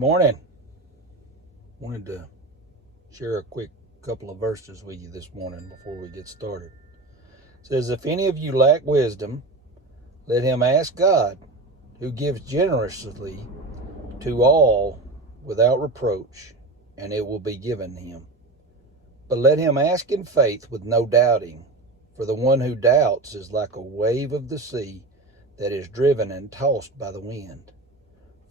Morning. Wanted to share a quick couple of verses with you this morning before we get started. It says, if any of you lack wisdom, let him ask God, who gives generously to all without reproach, and it will be given him. But let him ask in faith with no doubting, for the one who doubts is like a wave of the sea that is driven and tossed by the wind.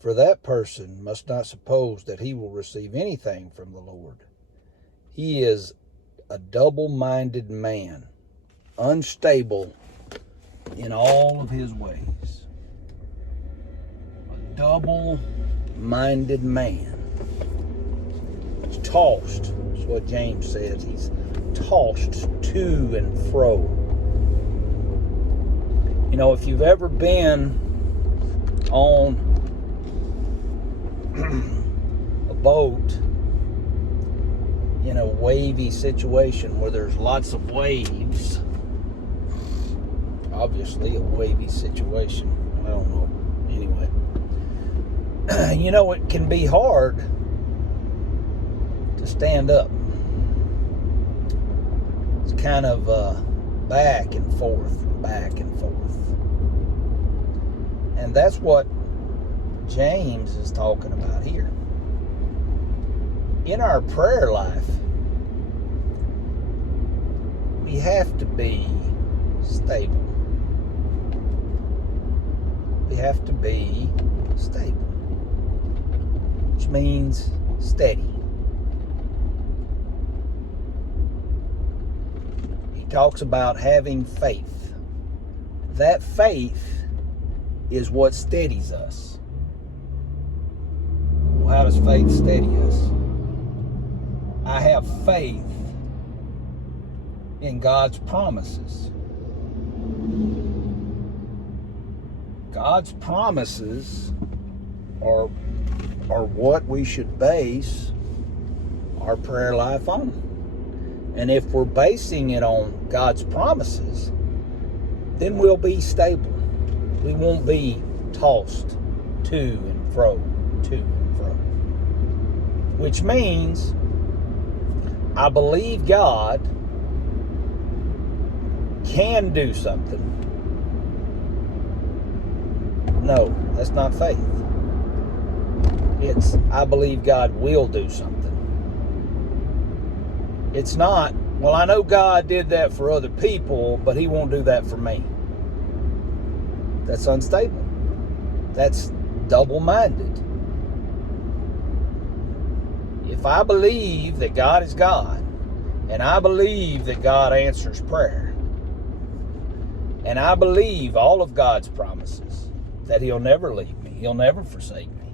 For that person must not suppose that he will receive anything from the Lord. He is a double-minded man, unstable in all of his ways. A double-minded man. He's tossed. That's what James says. He's tossed to and fro. You know, if you've ever been on a boat in a wavy situation where there's lots of waves, obviously a wavy situation, I don't know, anyway, you know, it can be hard to stand up. It's kind of back and forth. And that's what James is talking about here. In our prayer life, we have to be stable. We have to be stable, which means steady. He talks about having faith. That faith is what steadies us. How does faith steady us? I have faith in God's promises. God's promises are what we should base our prayer life on. And if we're basing it on God's promises, then we'll be stable. We won't be tossed to and fro, which means I believe God can do something. No, that's not faith. It's I believe God will do something. It's not, well, I know God did that for other people, but he won't do that for me. That's unstable. That's double-minded. If I believe that God is God, and I believe that God answers prayer, and I believe all of God's promises, that he'll never leave me, he'll never forsake me,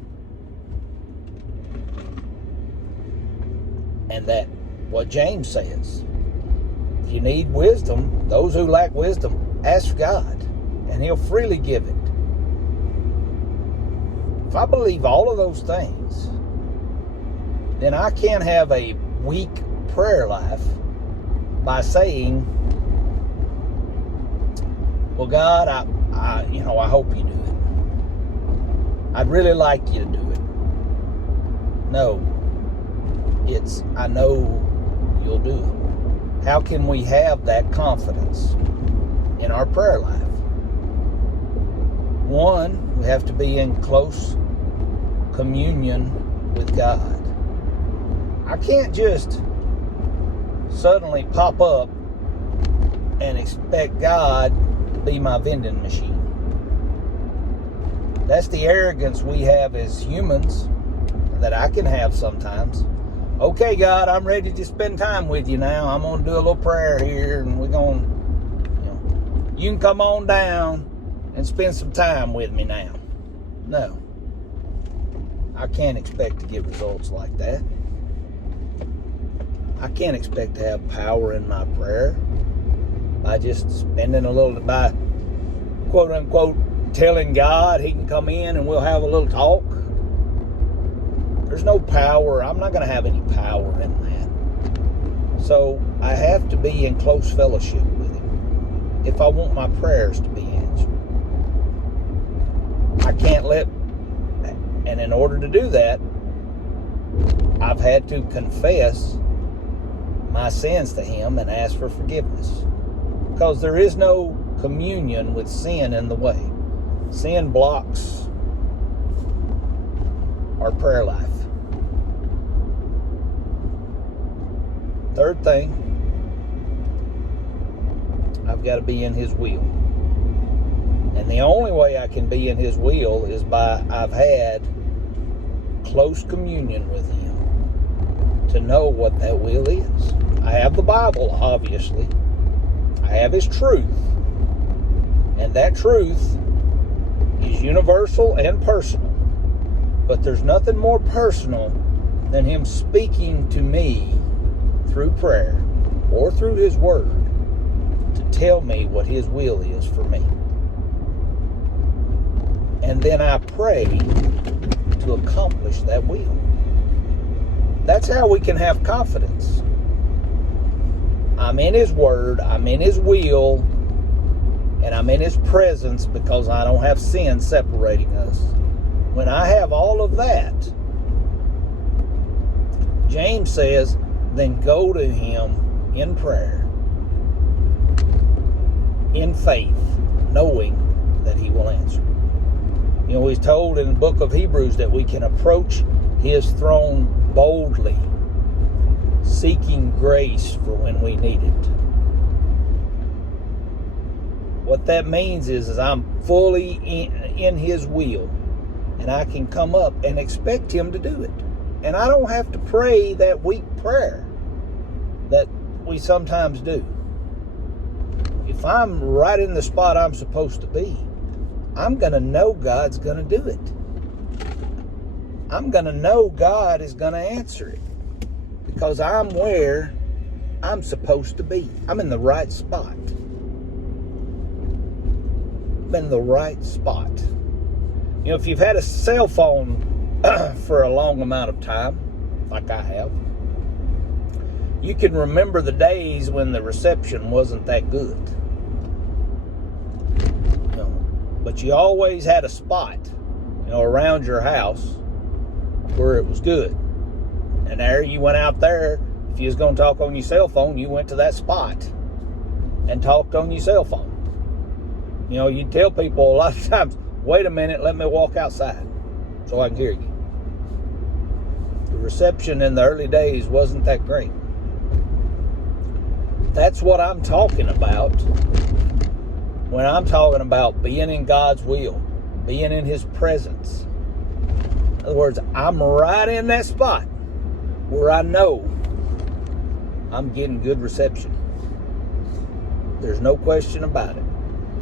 and that what James says, if you need wisdom, those who lack wisdom, ask God, and he'll freely give it. If I believe all of those things, then I can't have a weak prayer life by saying, well, God, I hope you do it. I'd really like you to do it. No, it's, I know you'll do it. How can we have that confidence in our prayer life? One, we have to be in close communion with God. I can't just suddenly pop up and expect God to be my vending machine. That's the arrogance we have as humans that I can have sometimes. Okay, God, I'm ready to spend time with you now. I'm going to do a little prayer here, and we're going to, you can come on down and spend some time with me now. No. I can't expect to get results like that. I can't expect to have power in my prayer by just spending a little, by quote unquote telling God he can come in and we'll have a little talk. There's no power. I'm not going to have any power in that. So I have to be in close fellowship with him if I want my prayers to be answered. I can't let, and in order to do that, I've had to confess my sins to him and ask for forgiveness. Because there is no communion with sin in the way. Sin blocks our prayer life. Third thing, I've got to be in his will. And the only way I can be in his will is by I've had close communion with him to know what that will is. I have the Bible, obviously. I have his truth. And that truth is universal and personal. But there's nothing more personal than him speaking to me through prayer or through his word to tell me what his will is for me. And then I pray to accomplish that will. That's how we can have confidence. I'm in his word, I'm in his will, and I'm in his presence because I don't have sin separating us. When I have all of that, James says, then go to him in prayer, in faith, knowing that he will answer. You know, he's told in the book of Hebrews that we can approach his throne boldly, seeking grace for when we need it. What that means is I'm fully in his will, and I can come up and expect him to do it. And I don't have to pray that weak prayer that we sometimes do. If I'm right in the spot I'm supposed to be, I'm going to know God's going to do it. I'm going to know God is going to answer it because I'm where I'm supposed to be. I'm in the right spot. I'm in the right spot. You know, if you've had a cell phone for a long amount of time, like I have, you can remember the days when the reception wasn't that good. You know, but you always had a spot, you know, around your house where it was good. And there you went out there. If you was going to talk on your cell phone, you went to that spot and talked on your cell phone. You know, you'd tell people a lot of times, wait a minute, let me walk outside so I can hear you. The reception in the early days wasn't that great. That's what I'm talking about when I'm talking about being in God's will, being in his presence. In other words, I'm right in that spot where I know I'm getting good reception. There's no question about it.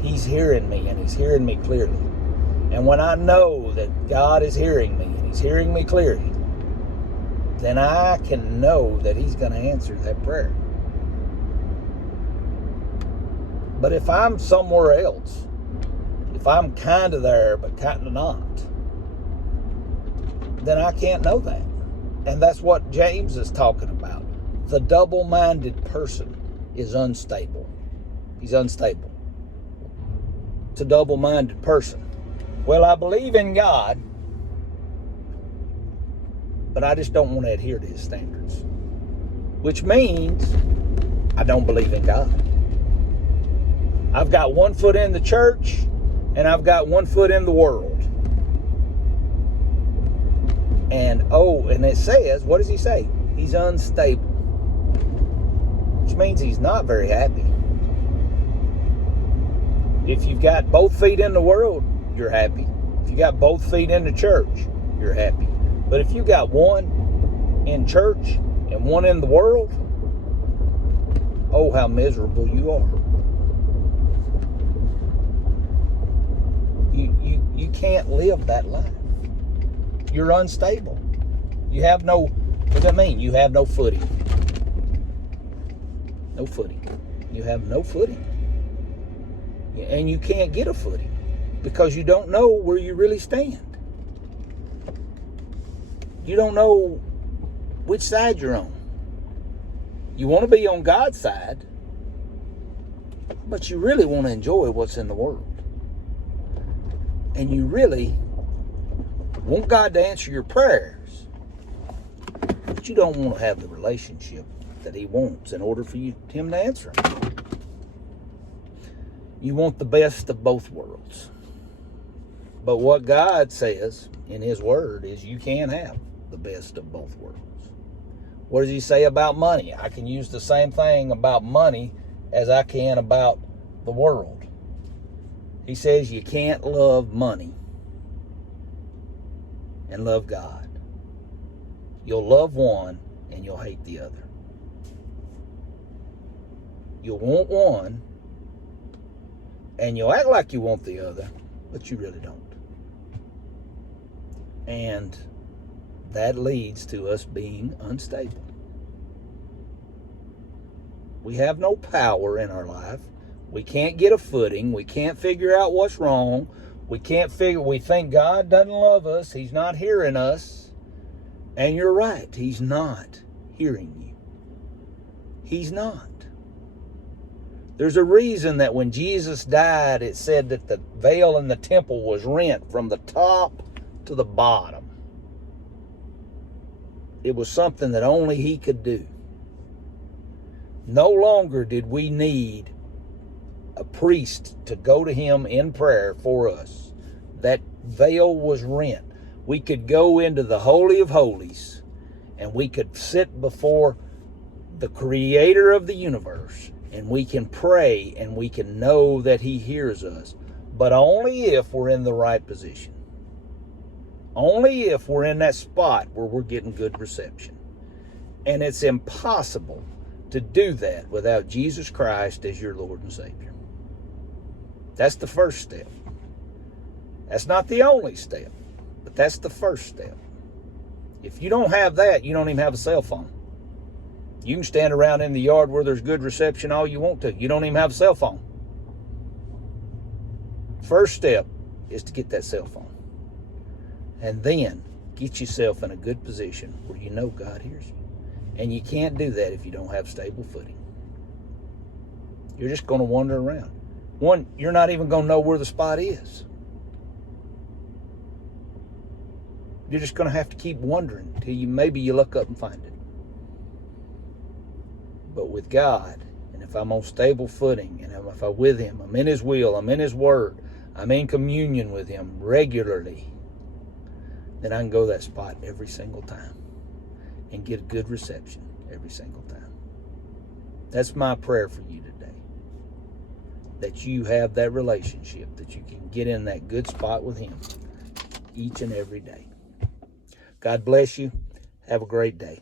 He's hearing me, and he's hearing me clearly. And when I know that God is hearing me, and he's hearing me clearly, then I can know that he's going to answer that prayer. But if I'm somewhere else, if I'm kind of there but kind of not, then I can't know that. And that's what James is talking about. The double-minded person is unstable. He's unstable. It's a double-minded person. Well, I believe in God, but I just don't want to adhere to his standards. Which means I don't believe in God. I've got one foot in the church, and I've got one foot in the world. And it says, what does he say? He's unstable. Which means he's not very happy. If you've got both feet in the world, you're happy. If you got both feet in the church, you're happy. But if you got one in church and one in the world, oh, how miserable you are. You can't live that life. You're unstable. You have no, what does that mean? You have no footing. No footing. You have no footing. And you can't get a footing because you don't know where you really stand. You don't know which side you're on. You want to be on God's side, but you really want to enjoy what's in the world. And you really want God to answer your prayers, But you don't want to have the relationship that he wants in order for him to answer him. You want the best of both worlds. But what God says in his word is you can have the best of both worlds. What does he say about money? I can use the same thing about money as I can about the world. He says you can't love money and love God. You'll love one and you'll hate the other. You'll want one and you'll act like you want the other, but you really don't. And that leads to us being unstable. We have no power in our life. We can't get a footing. We can't figure out what's wrong. We think God doesn't love us. He's not hearing us. And you're right. He's not hearing you. He's not. There's a reason that when Jesus died, it said that the veil in the temple was rent from the top to the bottom. It was something that only he could do. No longer did we need a priest to go to him in prayer for us. That veil was rent. We could go into the Holy of Holies and we could sit before the Creator of the universe and we can pray and we can know that he hears us, but only if we're in the right position. Only if we're in that spot where we're getting good reception. And it's impossible to do that without Jesus Christ as your Lord and Savior. That's the first step. That's not the only step, but that's the first step. If you don't have that, you don't even have a cell phone. You can stand around in the yard where there's good reception all you want to. You don't even have a cell phone. First step is to get that cell phone. And then get yourself in a good position where you know God hears you. And you can't do that if you don't have stable footing. You're just going to wander around. One, you're not even going to know where the spot is. You're just going to have to keep wondering until maybe you look up and find it. But with God, and if I'm on stable footing, and if I'm with him, I'm in his will, I'm in his word, I'm in communion with him regularly, then I can go to that spot every single time and get a good reception every single time. That's my prayer for you today. That you have that relationship, that you can get in that good spot with him each and every day. God bless you. Have a great day.